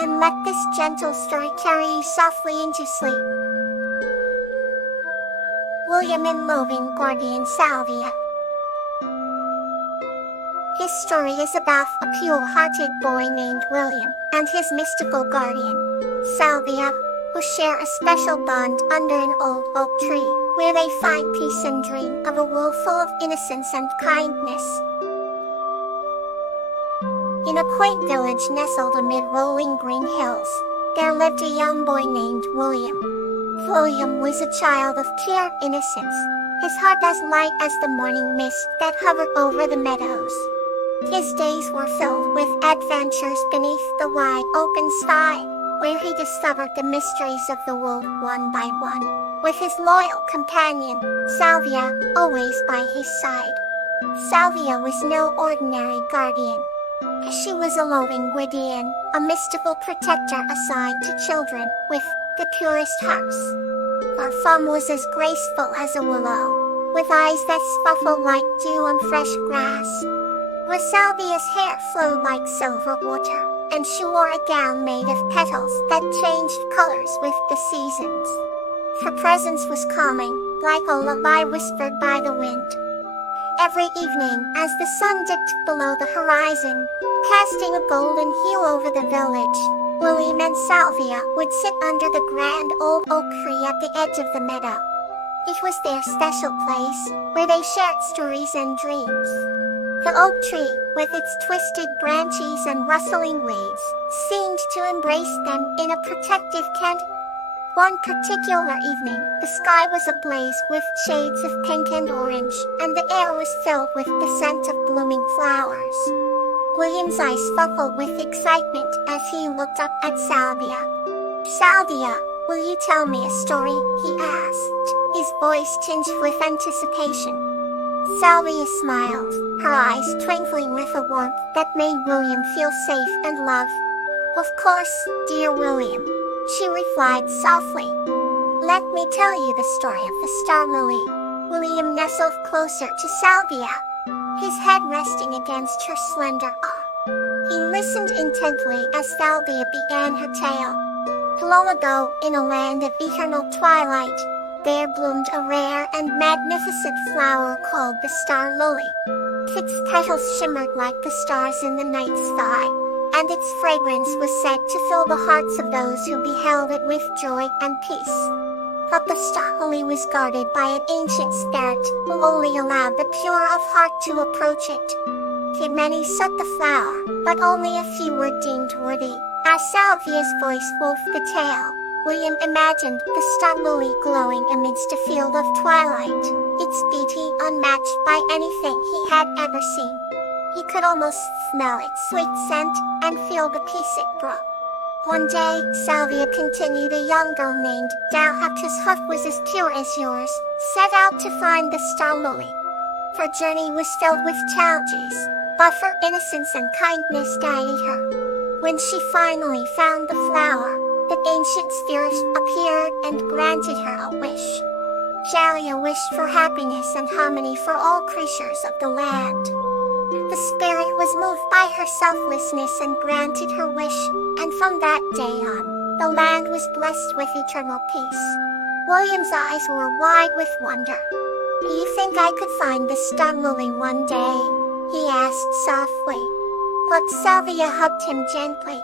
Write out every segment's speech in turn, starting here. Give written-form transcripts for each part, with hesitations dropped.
and let this gentle story carry you softly into sleep. William and Loving Guardian Salvia. This story is about a pure-hearted boy named William and his mystical guardian, Salvia, who share a special bond under an old oak tree, where they find peace and dream of a world full of innocence and kindness. In a quaint village nestled amid rolling green hills, there lived a young boy named William. William was a child of pure innocence, his heart as light as the morning mist that hovered over the meadows. His days were filled with adventures beneath the wide open sky, where he discovered the mysteries of the world one by one, with his loyal companion, Salvia, always by his side. Salvia was no ordinary guardian. She was a loving guardian, a mystical protector assigned to children with the purest hearts. Her form was as graceful as a willow, with eyes that sparkled like dew on fresh grass. Salvia's hair flowed like silver water, and she wore a gown made of petals that changed colors with the seasons. Her presence was calming, like a lullaby whispered by the wind. Every evening, as the sun dipped below the horizon, casting a golden hue over the village, William and Salvia would sit under the grand old oak tree at the edge of the meadow. It was their special place, where they shared stories and dreams. The oak tree, with its twisted branches and rustling leaves, seemed to embrace them in a protective tent. One particular evening, the sky was ablaze with shades of pink and orange, and the air was filled with the scent of blooming flowers. William's eyes sparkled with excitement as he looked up at Salvia. "Salvia, will you tell me a story?" he asked, his voice tinged with anticipation. Salvia smiled, her eyes twinkling with a warmth that made William feel safe and loved. "Of course, dear William," she replied softly. "Let me tell you the story of the star lily." William nestled closer to Salvia, his head resting against her slender arm. He listened intently as Salvia began her tale. Long ago, in a land of eternal twilight, there bloomed a rare and magnificent flower called the star lily. Its petals shimmered like the stars in the night sky, and its fragrance was said to fill the hearts of those who beheld it with joy and peace. But the star lily was guarded by an ancient spirit who only allowed the pure of heart to approach it. Many sought the flower, but only a few were deemed worthy. As Salvia's voice wove the tale, William imagined the star lily glowing amidst a field of twilight, its beauty unmatched by anything he had ever seen. He could almost smell its sweet scent and feel the peace it brought. One day, Salvia continued, a young girl named Dahlia, whose heart was as pure as yours, set out to find the star lily. Her journey was filled with challenges, but her innocence and kindness guided her. When she finally found the flower, the ancient spirit appeared and granted her a wish. Dahlia wished for happiness and harmony for all creatures of the land. The spirit was moved by her selflessness and granted her wish, and from that day on, the land was blessed with eternal peace. William's eyes were wide with wonder. "Do you think I could find the star lily one day?" he asked softly. But Salvia hugged him gently.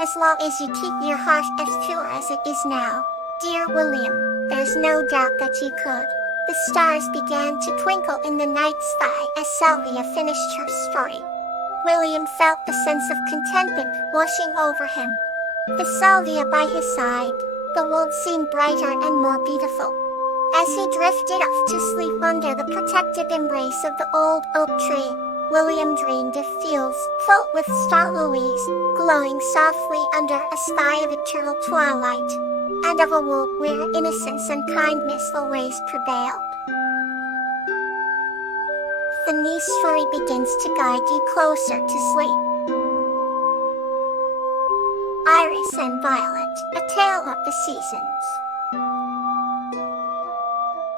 "As long as you keep your heart as pure as it is now, dear William, there's no doubt that you could." The stars began to twinkle in the night sky as Salvia finished her story. William felt a sense of contentment washing over him. With Salvia by his side, the world seemed brighter and more beautiful. As he drifted off to sleep under the protective embrace of the old oak tree, William dreamed of fields filled with star lilies, glowing softly under a sky of eternal twilight, and of a world where innocence and kindness always prevailed. The new story begins to guide you closer to sleep. Iris and Violet, A Tale of the Seasons.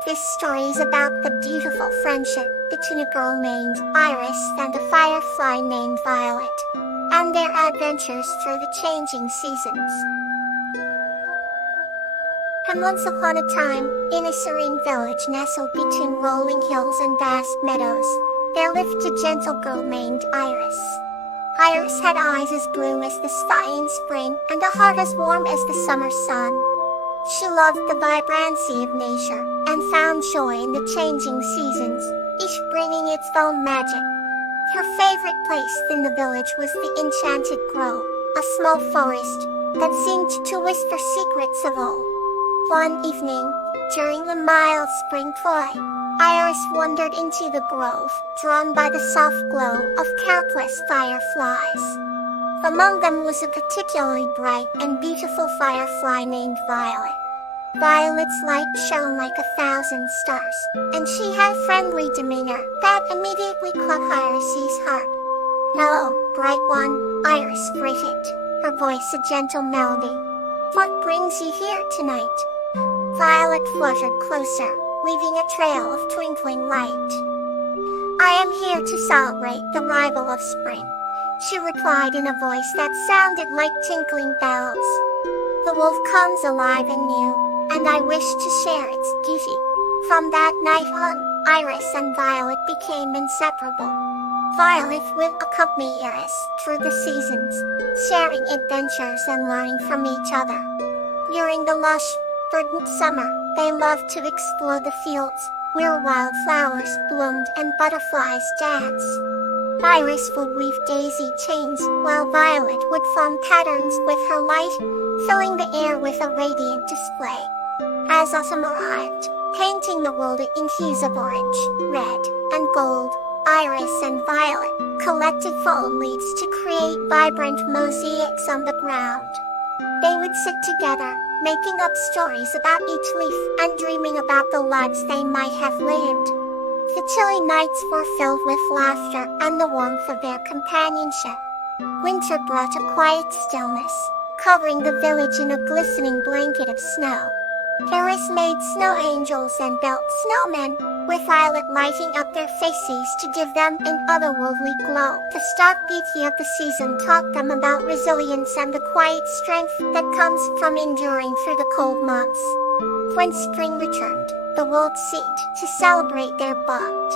This story is about the beautiful friendship between a girl named Iris and a firefly named Violet. and their adventures through the changing seasons. And once upon a time, in a serene village nestled between rolling hills and vast meadows, there lived a gentle girl named Iris. Iris had eyes as blue as the sky in spring and a heart as warm as the summer sun. She loved the vibrancy of nature and found joy in the changing seasons, each bringing its own magic. Her favorite place in the village was the enchanted grove, a small forest that seemed to whisper secrets of old. One evening, during the mild spring twilight, Iris wandered into the grove, drawn by the soft glow of countless fireflies. Among them was a particularly bright and beautiful firefly named Violet. Violet's light shone like 1,000 stars, and she had a friendly demeanor that immediately caught Iris's heart. "Hello, bright one," Iris greeted, her voice a gentle melody. "What brings you here tonight?" Violet fluttered closer, leaving a trail of twinkling light. "I am here to celebrate the arrival of spring," she replied in a voice that sounded like tinkling bells. "The world comes alive and new, and I wish to share its beauty." From that night on, Iris and Violet became inseparable. Violet would accompany Iris through the seasons, sharing adventures and learning from each other. During the lush, verdant summer, they loved to explore the fields, where wildflowers bloomed and butterflies danced. Iris would weave daisy chains, while Violet would form patterns with her light, filling the air with a radiant display. As autumn arrived, painting the world in hues of orange, red, and gold, Iris and Violet collected fallen leaves to create vibrant mosaics on the ground. They would sit together, making up stories about each leaf and dreaming about the lives they might have lived. The chilly nights were filled with laughter and the warmth of their companionship. Winter brought a quiet stillness, covering the village in a glistening blanket of snow. Iris made snow angels and built snowmen, with Violet lighting up their faces to give them an otherworldly glow. The stark beauty of the season taught them about resilience and the quiet strength that comes from enduring through the cold months. When spring returned, the world seemed to celebrate their bond.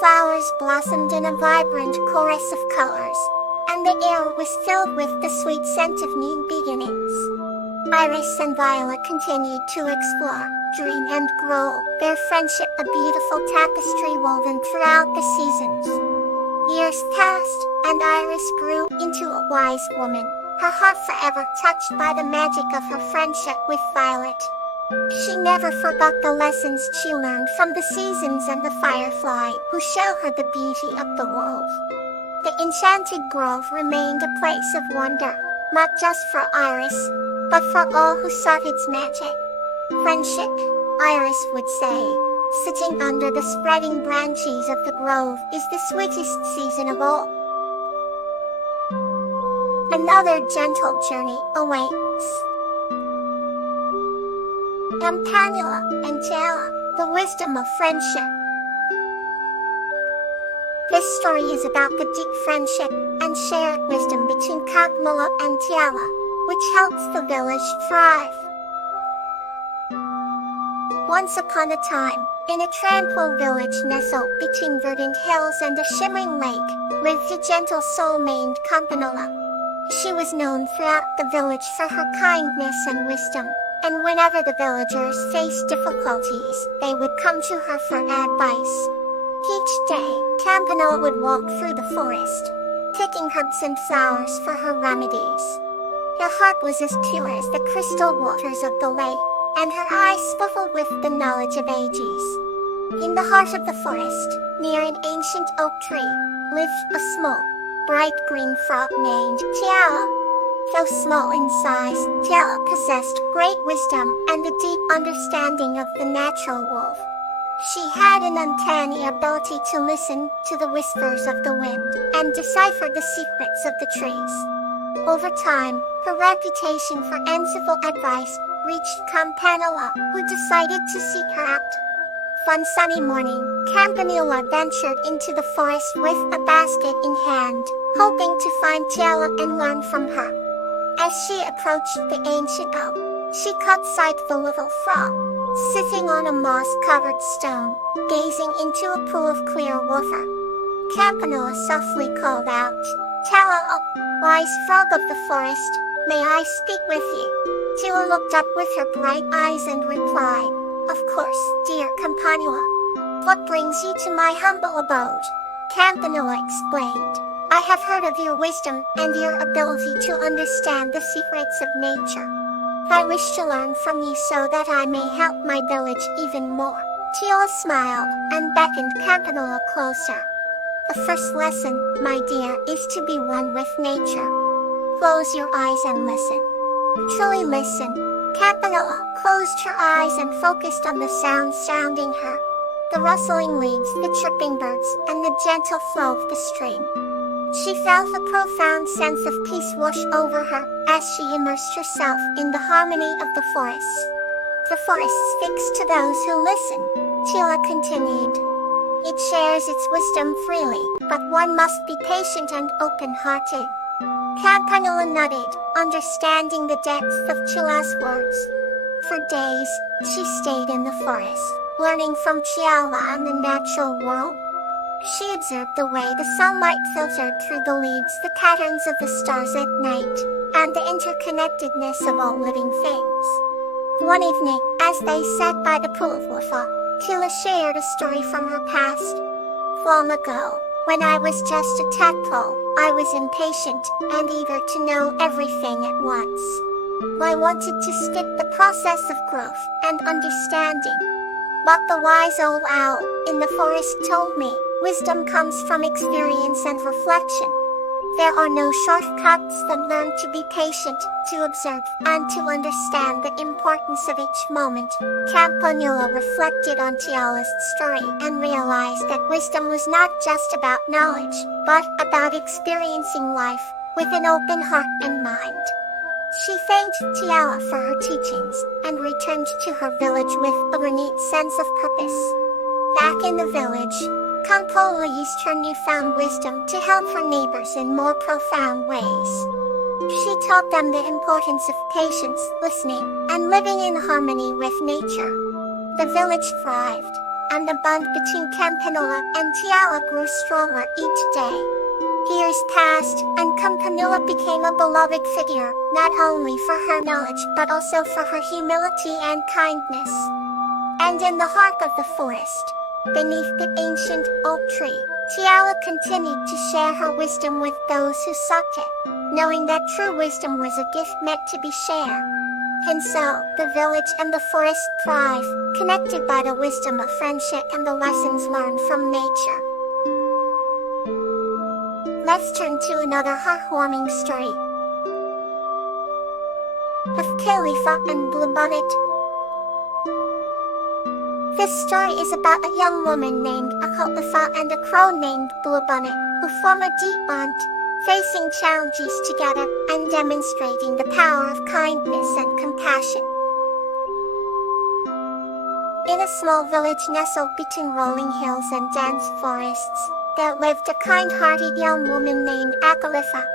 Flowers blossomed in a vibrant chorus of colors, and the air was filled with the sweet scent of new beginnings. Iris and Violet continued to explore, dream, and grow, their friendship a beautiful tapestry woven throughout the seasons. Years passed, and Iris grew into a wise woman, her heart forever touched by the magic of her friendship with Violet. She never forgot the lessons she learned from the seasons and the firefly, who showed her the beauty of the world. The enchanted grove remained a place of wonder, not just for Iris, but for all who sought its magic. "Friendship," Iris would say, "sitting under the spreading branches of the grove is the sweetest season of all." Another gentle journey awaits. Campanula and Tiala, the wisdom of friendship. This story is about the deep friendship and shared wisdom between Campanula and Tiala, which helps the village thrive. Once upon a time, in a tranquil village nestled between verdant hills and a shimmering lake, lived a gentle soul named Campanula. She was known throughout the village for her kindness and wisdom, and whenever the villagers faced difficulties, they would come to her for advice. Each day, Campanula would walk through the forest, picking herbs and flowers for her remedies. Her heart was as pure as the crystal waters of the lake, and her eyes sparkled with the knowledge of ages. In the heart of the forest, near an ancient oak tree, lived a small, bright green frog named Tiala. Though small in size, Tiala possessed great wisdom and a deep understanding of the natural world. She had an uncanny ability to listen to the whispers of the wind and decipher the secrets of the trees. Over time, her reputation for answerable advice reached Campanula, who decided to seek her out. One sunny morning, Campanula ventured into the forest with a basket in hand, hoping to find Tiala and learn from her. As she approached the ancient oak, she caught sight of a little frog, sitting on a moss-covered stone, gazing into a pool of clear water. Campanula softly called out, "Tiala, wise frog of the forest, may I speak with you?" Tiala looked up with her bright eyes and replied, "Of course, dear Campanula. What brings you to my humble abode?" Campanula explained, "I have heard of your wisdom and your ability to understand the secrets of nature. I wish to learn from you so that I may help my village even more." Tiala smiled and beckoned Campanula closer. "The first lesson, my dear, is to be one with nature. Close your eyes and listen." Truly listen. Campanula closed her eyes and focused on the sounds surrounding her. The rustling leaves, the chirping birds, and the gentle flow of the stream. She felt a profound sense of peace wash over her as she immersed herself in the harmony of the forest. "The forest speaks to those who listen," Tiala continued. "It shares its wisdom freely, but one must be patient and open-hearted." Campanula nodded, understanding the depth of Tiala's words. For days, she stayed in the forest, learning from Tiala and the natural world. She observed the way the sunlight filtered through the leaves, the patterns of the stars at night, and the interconnectedness of all living things. One evening, as they sat by the pool of water, Tiala shared a story from her past. "Long ago, when I was just a tadpole, I was impatient and eager to know everything at once. I wanted to skip the process of growth and understanding. But the wise old owl in the forest told me, wisdom comes from experience and reflection. There are no shortcuts than learn to be patient, to observe, and to understand the importance of each moment." Campanula reflected on Tiala's story and realized that wisdom was not just about knowledge, but about experiencing life with an open heart and mind. She thanked Tiala for her teachings and returned to her village with a renewed sense of purpose. Back in the village, Campanula used her newfound wisdom to help her neighbors in more profound ways. She taught them the importance of patience, listening, and living in harmony with nature. The village thrived, and the bond between Campanula and Tiala grew stronger each day. Years passed, and Campanula became a beloved figure, not only for her knowledge but also for her humility and kindness. And in the heart of the forest, beneath the ancient oak tree, Tiala continued to share her wisdom with those who sought it, knowing that true wisdom was a gift meant to be shared. And so, the village and the forest thrive, connected by the wisdom of friendship and the lessons learned from nature. Let's turn to another heartwarming story. Of Khalifa and Bluebonnet. This story is about a young woman named Khalifa and a crow named Bluebonnet, who form a deep bond, facing challenges together and demonstrating the power of kindness and compassion. In a small village nestled between rolling hills and dense forests, there lived a kind-hearted young woman named Khalifa.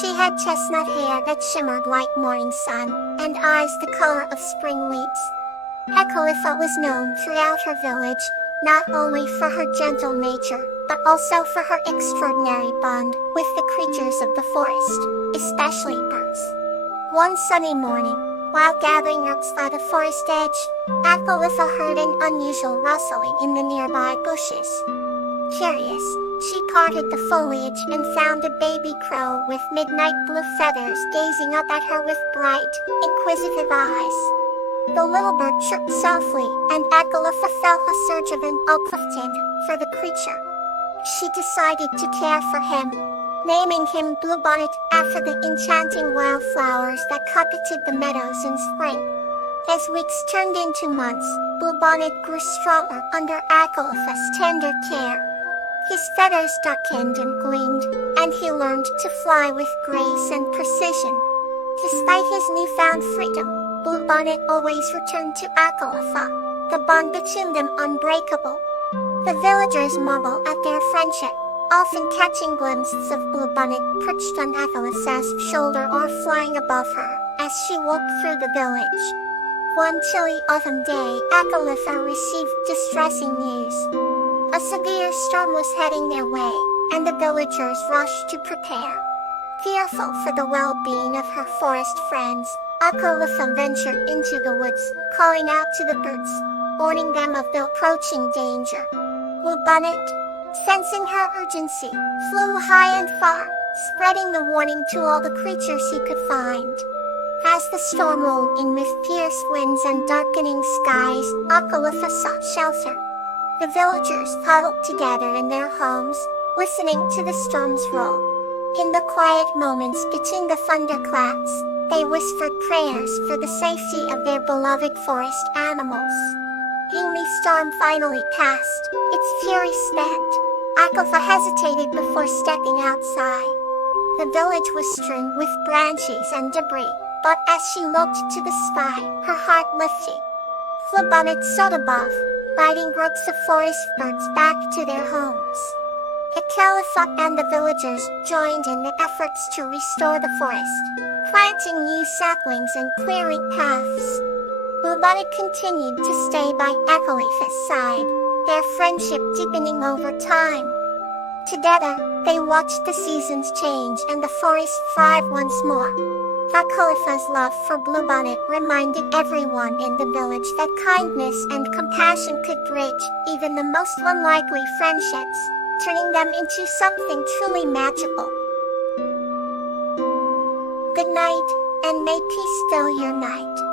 She had chestnut hair that shimmered like morning sun, and eyes the color of spring leaves. Khalifa was known throughout her village, not only for her gentle nature, but also for her extraordinary bond with the creatures of the forest, especially birds. One sunny morning, while gathering roots by the forest edge, Khalifa heard an unusual rustling in the nearby bushes. Curious, she parted the foliage and found a baby crow with midnight blue feathers gazing up at her with bright, inquisitive eyes. The little bird chirped softly, and Khalifa felt a surge of uplifting for the creature. She decided to care for him, naming him Bluebonnet after the enchanting wildflowers that carpeted the meadows in spring. As weeks turned into months, Bluebonnet grew stronger under Khalifa's tender care. His feathers darkened and gleamed, and he learned to fly with grace and precision. Despite his newfound freedom, Bluebonnet always returned to Khalifa, the bond between them unbreakable. The villagers marvel at their friendship, often catching glimpses of Bluebonnet perched on Athalisa's shoulder or flying above her as she walked through the village. One chilly autumn day, Athalifa received distressing news. A severe storm was heading their way, and the villagers rushed to prepare. Fearful for the well-being of her forest friends, Athalifa ventured into the woods, calling out to the birds, warning them of the approaching danger. Bluebonnet, sensing her urgency, flew high and far, spreading the warning to all the creatures he could find. As the storm rolled in with fierce winds and darkening skies, Athalifa sought shelter. The villagers huddled together in their homes, listening to the storm's roll. In the quiet moments between the thunderclaps, they whispered prayers for the safety of their beloved forest animals. When the storm finally passed, its fury spent, Athalifa hesitated before stepping outside. The village was strewn with branches and debris, but as she looked to the sky, her heart lifted. Bluebonnet soared above, guiding groups of forest birds back to their homes. Athalifa and the villagers joined in the efforts to restore the forest, planting new saplings and clearing paths. Bluebonnet continued to stay by Athalifa's side, their friendship deepening over time. Together, they watched the seasons change and the forest thrive once more. Athalifa's love for Bluebonnet reminded everyone in the village that kindness and compassion could bridge even the most unlikely friendships, turning them into something truly magical. Good night, and may peace fill your night.